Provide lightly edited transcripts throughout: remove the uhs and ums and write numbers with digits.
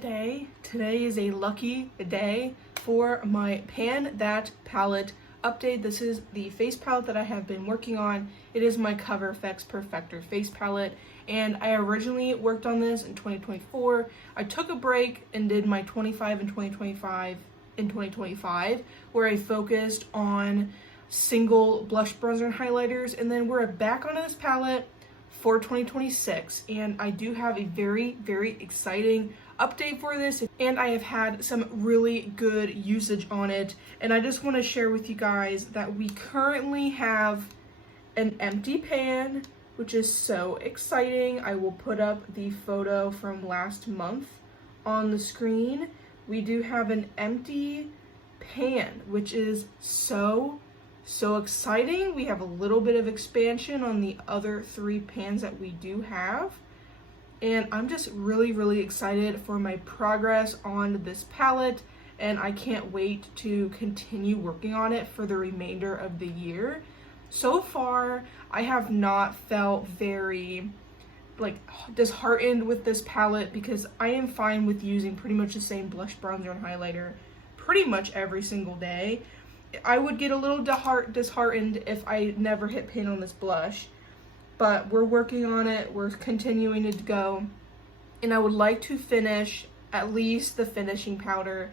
Today is a lucky day for my Pan That palette update. This is the face palette that I have been working on. It is my Coverfx Perfector face palette, and I originally worked on this in 2024. I took a break and did my 25 and 2025 where I focused on single blush, bronzer, and highlighters, and then we're back on this palette for 2026, and I do have a very exciting update for this, and I have had some really good usage on it, and I just want to share with you guys that we currently have an empty pan, which is so exciting. I will put up the photo from last month on the screen. We do have an empty pan, which is so exciting. We have a little bit of expansion on the other three pans that we do have, and I'm just really excited for my progress on this palette, and I can't wait to continue working on it for the remainder of the year. So far, I have not felt very disheartened with this palette because I am fine with using pretty much the same blush, bronzer, and highlighter pretty much every single day. I would get a little disheartened if I never hit pan on this blush, but we're working on it, we're continuing to go, and I would like to finish at least the finishing powder.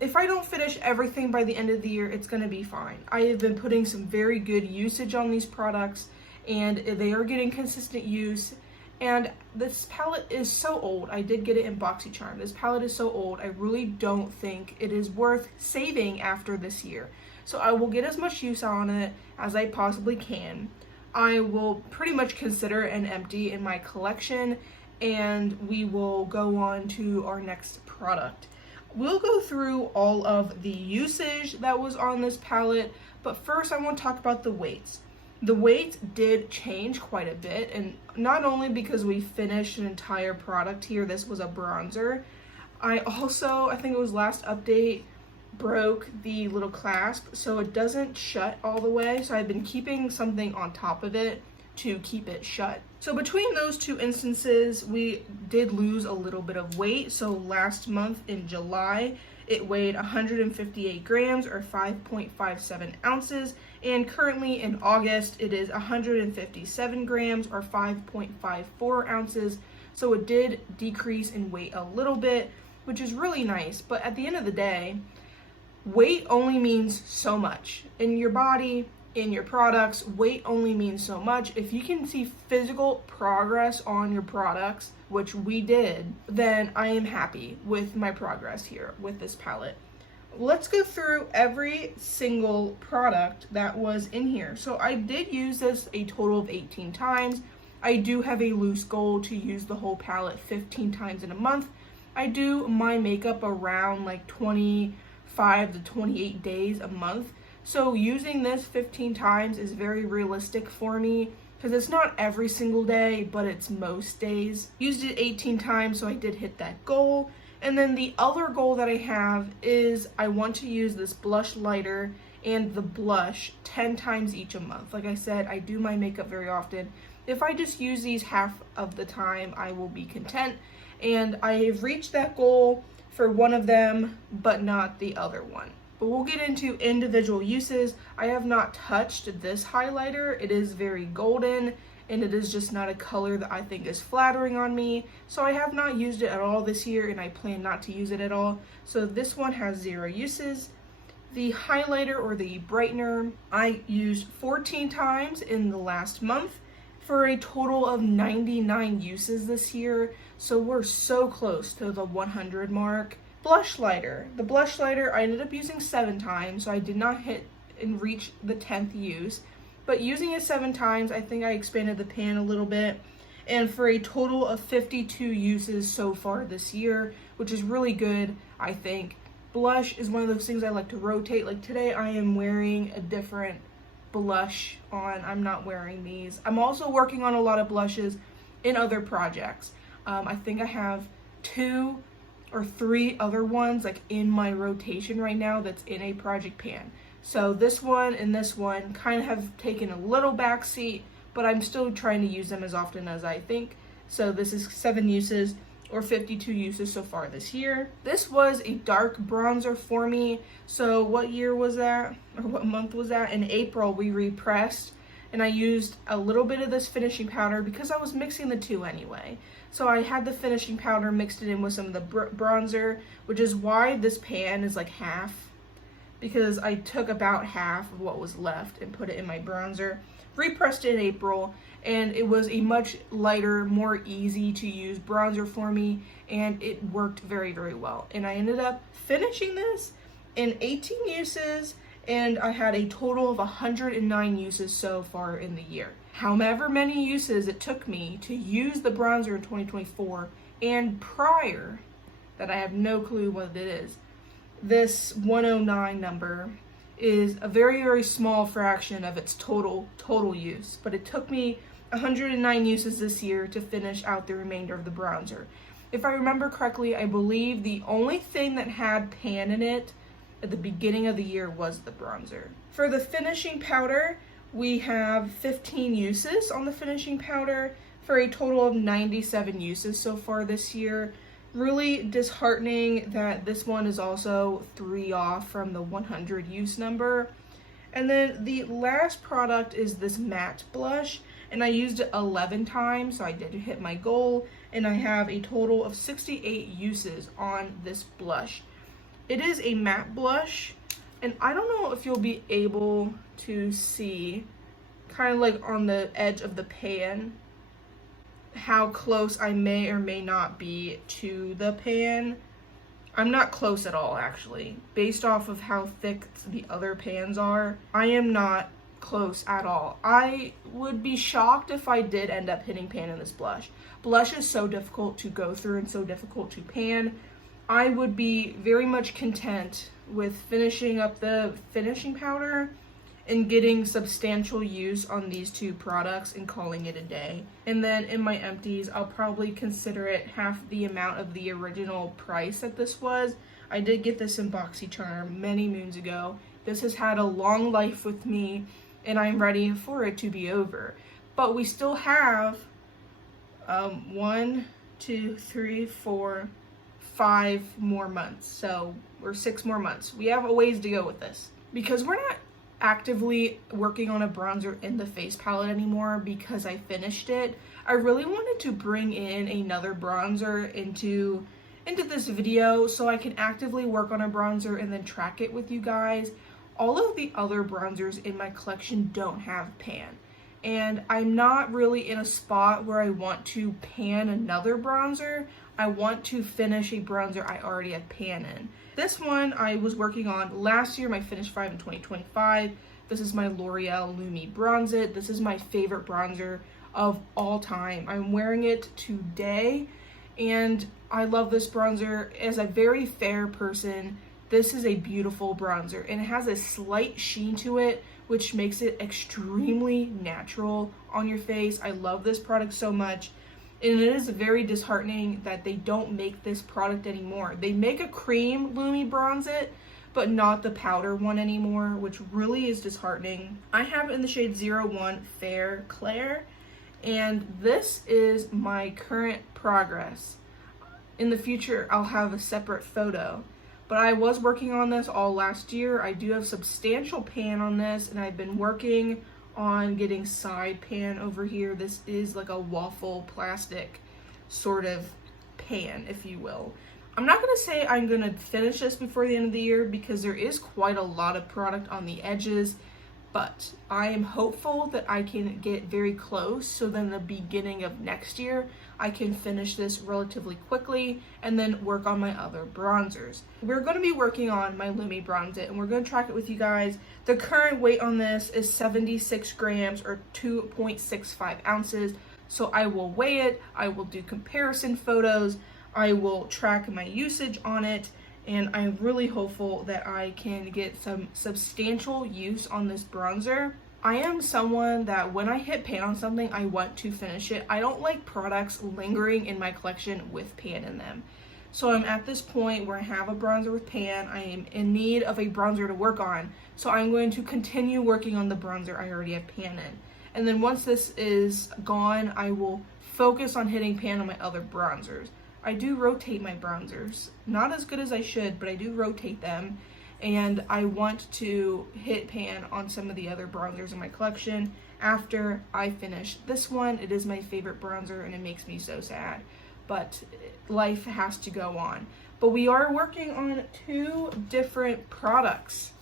If I don't finish everything by the end of the year, it's going to be fine. I have been putting some very good usage on these products, and they are getting consistent use. And this palette is so old. I did get it in BoxyCharm. This palette is so old, I really don't think it is worth saving after this year. So I will get as much use on it as I possibly can. I will pretty much consider an empty in my collection, and we will go on to our next product. We'll go through all of the usage that was on this palette, but first I want to talk about the weights. The weights did change quite a bit, and not only because we finished an entire product here, this was a bronzer. I think it was last update, broke the little clasp so it doesn't shut all the way, so I've been keeping something on top of it to keep it shut. So between those two instances, we did lose a little bit of weight. So last month in July, it weighed 158 grams or 5.57 ounces. And currently in August, it is 157 grams or 5.54 ounces. So it did decrease in weight a little bit, which is really nice. But at the end of the day, weight only means so much. In your body, in your products, weight only means so much. If you can see physical progress on your products, which we did, then I am happy with my progress here with this palette. Let's go through every single product that was in here. So I did use this a total of 18 times. I do have a loose goal to use the whole palette 15 times in a month. I do my makeup around like 25 to 28 days a month. So using this 15 times is very realistic for me because it's not every single day, but it's most days. Used it 18 times, so I did hit that goal. And then the other goal that I have is I want to use this blush lighter and the blush 10 times each a month. Like I said, I do my makeup very often. If I just use these half of the time, I will be content. And I have reached that goal for one of them, but not the other one. But we'll get into individual uses. I have not touched this highlighter. It is very golden, and it is just not a color that I think is flattering on me. So I have not used it at all this year, and I plan not to use it at all. So this one has 0 uses. The highlighter or the brightener, I used 14 times in the last month for a total of 99 uses this year. So we're so close to the 100 mark. Blush lighter. The blush lighter I ended up using 7 times, so I did not hit and reach the 10th use. But using it 7 times, I think I expanded the pan a little bit. And for a total of 52 uses so far this year, which is really good, I think. Blush is one of those things I like to rotate. Like today I am wearing a different blush on. I'm not wearing these. I'm also working on a lot of blushes in other projects. I think I have 2 or 3 other ones like in my rotation right now that's in a project pan. So this one and this one kind of have taken a little backseat, but I'm still trying to use them as often as I think. So this is 7 uses. or 52 uses so far this year. This was a dark bronzer for me. So what year was that? Or what month was that? In April, we repressed, and I used a little bit of this finishing powder because I was mixing the two anyway. So I had the finishing powder, mixed it in with some of the bronzer, which is why this pan is like half, because I took about half of what was left and put it in my bronzer. Repressed it in April, and it was a much lighter, more easy to use bronzer for me, and it worked very, very well. And I ended up finishing this in 18 uses, and I had a total of 109 uses so far in the year. However many uses it took me to use the bronzer in 2024 and prior, that I have no clue what it is, this 109 number is a very, very small fraction of its total use. But it took me 109 uses this year to finish out the remainder of the bronzer. If I remember correctly, I believe the only thing that had pan in it at the beginning of the year was the bronzer. For the finishing powder, we have 15 uses on the finishing powder for a total of 97 uses so far this year. Really disheartening that this one is also 3 off from the 100 use number. And then the last product is this matte blush, and I used it 11 times, so I did hit my goal, and I have a total of 68 uses on this blush. It is a matte blush, and I don't know if you'll be able to see, kind of like on the edge of the pan, how close I may or may not be to the pan. I'm not close at all, actually. Based off of how thick the other pans are, I am not close at all. I would be shocked if I did end up hitting pan in this blush. Blush is so difficult to go through and so difficult to pan. I would be very much content with finishing up the finishing powder and getting substantial use on these two products and calling it a day. And then in my empties, I'll probably consider it half the amount of the original price that this was. I did get this in BoxyCharm many moons ago. This has had a long life with me, and I'm ready for it to be over. But we still have 1, 2, 3, 4, 5 more months. Or 6 more months. We have a ways to go with this. Because we're not actively working on a bronzer in the face palette anymore because I finished it, I really wanted to bring in another bronzer into this video so I can actively work on a bronzer and then track it with you guys. All of the other bronzers in my collection don't have pan, and I'm not really in a spot where I want to pan another bronzer. I want to finish a bronzer I already have pan in. This one I was working on last year, my Finish 5 in 2025. This is my L'Oreal Lumi Bronze It. This is my favorite bronzer of all time. I'm wearing it today, and I love this bronzer. As a very fair person, this is a beautiful bronzer, and it has a slight sheen to it, which makes it extremely natural on your face. I love this product so much. And it is very disheartening that they don't make this product anymore. They make a cream Lumi Bronze It, but not the powder one anymore, which really is disheartening. I have it in the shade 01 Fair Claire, and this is my current progress. In the future, I'll have a separate photo, but I was working on this all last year. I do have substantial pan on this, and I've been working on getting side pan over here. This is like a waffle plastic sort of pan, if you will. I'm not gonna say I'm gonna finish this before the end of the year because there is quite a lot of product on the edges, but I am hopeful that I can get very close, so then the beginning of next year I can finish this relatively quickly and then work on my other bronzers. We're going to be working on my Lumi Bronze It, and we're going to track it with you guys. The current weight on this is 76 grams or 2.65 ounces. So I will weigh it, I will do comparison photos, I will track my usage on it, and I'm really hopeful that I can get some substantial use on this bronzer. I am someone that when I hit pan on something, I want to finish it. I don't like products lingering in my collection with pan in them. So I'm at this point where I have a bronzer with pan. I am in need of a bronzer to work on. So I'm going to continue working on the bronzer I already have pan in. And then once this is gone, I will focus on hitting pan on my other bronzers. I do rotate my bronzers. Not as good as I should, but I do rotate them. And I want to hit pan on some of the other bronzers in my collection after I finish this one. It is my favorite bronzer and it makes me so sad, but life has to go on. But we are working on 2 different products.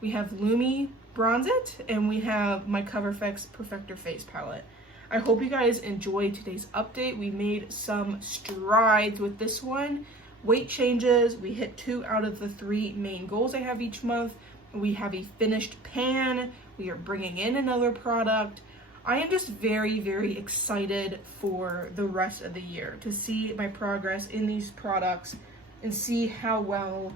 We have Lumi Bronze It and we have my Coverfx Perfector Face Palette. I hope you guys enjoyed today's update. We made some strides with this one. Weight changes, we hit 2 out of the 3 main goals I have each month. We have a finished pan. We are bringing in another product. I am just very, very excited for the rest of the year to see my progress in these products and see how well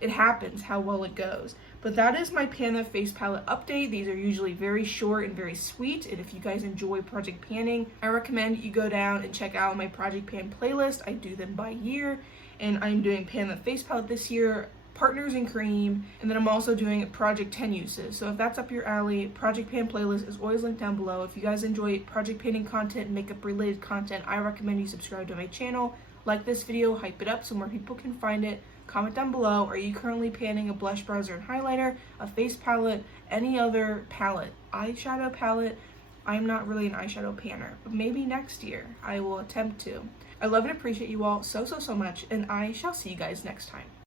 it happens, how well it goes. But that is my Pan That Face Palette update. These are usually very short and very sweet. And if you guys enjoy project panning, I recommend you go down and check out my project pan playlist. I do them by year. And I'm doing Pan That Face Palette this year, Partners in Cream, and then I'm also doing Project 10 uses. So if that's up your alley, Project Pan playlist is always linked down below. If you guys enjoy project panning content and makeup related content, I recommend you subscribe to my channel, like this video, hype it up so more people can find it. Comment down below, are you currently panning a blush, bronzer, and highlighter, a face palette, any other palette, eyeshadow palette? I'm not really an eyeshadow panner, but maybe next year I will attempt to. I love and appreciate you all so much, and I shall see you guys next time.